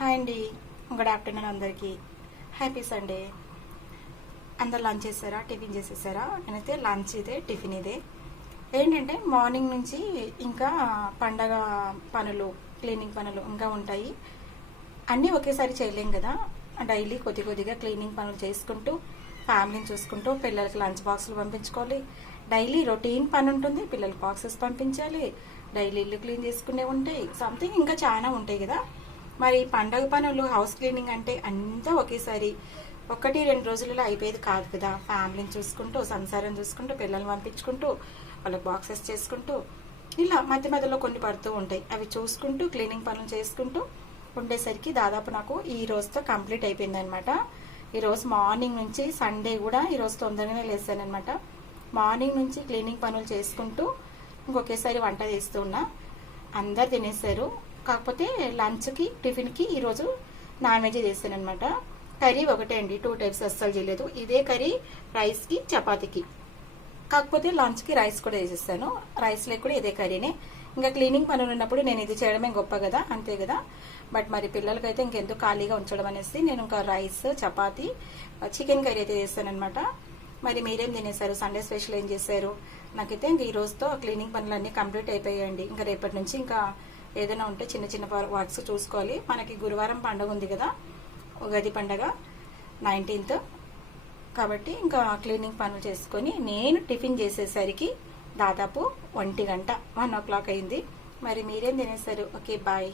Hi అండి, good afternoon అందరికీ. Happy Sunday. అందరు లంచ్ చేస్తారా, టిఫిన్ చేసేసారా? నేనైతే లంచ్ ఇదే, టిఫిన్ ఇదే. ఏంటంటే మార్నింగ్ నుంచి ఇంకా పండగ పనులు, క్లీనింగ్ పనులు ఇంకా ఉంటాయి. అన్నీ ఒకేసారి చేయలేం కదా. డైలీ కొద్ది కొద్దిగా క్లీనింగ్ పనులు చేసుకుంటూ, ఫ్యామిలీని చూసుకుంటూ, పిల్లలకి లంచ్ బాక్సులు పంపించుకోవాలి. డైలీ రొటీన్ పని ఉంటుంది, పిల్లలకి బాక్సెస్ పంపించాలి, డైలీ ఇల్లు క్లీన్ చేసుకునే ఉంటాయి, సంథింగ్ ఇంకా చాలా ఉంటాయి కదా. మరి పండగ పనులు, హౌస్ క్లీనింగ్ అంటే అంతా ఒకేసారి 1-2 రోజులలో అయిపోయేది కాదు కదా. ఫ్యామిలీని చూసుకుంటూ, సంసారం చూసుకుంటూ, పిల్లల్ని పంపించుకుంటూ, వాళ్ళకి బాక్సెస్ చేసుకుంటూ, ఇలా మధ్య మధ్యలో కొన్ని పడుతూ ఉంటాయి. అవి చూసుకుంటూ, క్లీనింగ్ పనులు చేసుకుంటూ ఉండేసరికి దాదాపు నాకు ఈ రోజుతో కంప్లీట్ అయిపోయింది అనమాట. ఈరోజు మార్నింగ్ నుంచి, సండే కూడా ఈరోజు తొందరగానే లేసాను అనమాట. మార్నింగ్ నుంచి క్లీనింగ్ పనులు చేసుకుంటూ ఇంకొకేసారి వంట చేస్తూ ఉన్నా. అందరు తినేసారు. కాకపోతే లంచ్కి, టిఫిన్కి ఈరోజు నాన్ వెజ్ చేస్తాను అనమాట. కర్రీ ఒకటే అండి, 2 టైప్స్ అస్సలు చేయలేదు. ఇదే కర్రీ రైస్కి, చపాతీకి. కాకపోతే లంచ్కి రైస్ కూడా వేసేస్తాను. రైస్లో కూడా ఇదే కర్రీనే. ఇంకా క్లీనింగ్ పనులు ఉన్నప్పుడు నేను ఇది చేయడమే గొప్ప కదా, అంతే కదా. బట్ మరి పిల్లలకైతే ఇంకెందుకు ఖాళీగా ఉంచడం అనేసి నేను ఇంకా రైస్, చపాతీ, చికెన్ కర్రీ అయితే చేస్తాను అనమాట. మరి మీరేం తినేశారు? సండే స్పెషల్ ఏం చేశారు? నాకైతే ఇంక ఈ రోజుతో క్లీనింగ్ పనులన్నీ కంప్లీట్ అయిపోయాయండి. ఇంకా రేపటి నుంచి ఇంకా ఏదైనా ఉంటే చిన్న చిన్న వర్క్స్ చూసుకోవాలి. మనకి గురువారం పండుగ ఉంది కదా, ఉగాది పండగ 19th. కాబట్టి ఇంకా క్లీనింగ్ పనులు చేసుకొని నేను టిఫిన్ చేసేసరికి దాదాపు 1 గంట, 1 o'clock అయింది. మరి మీరేం తినేశారు? Okay, bye.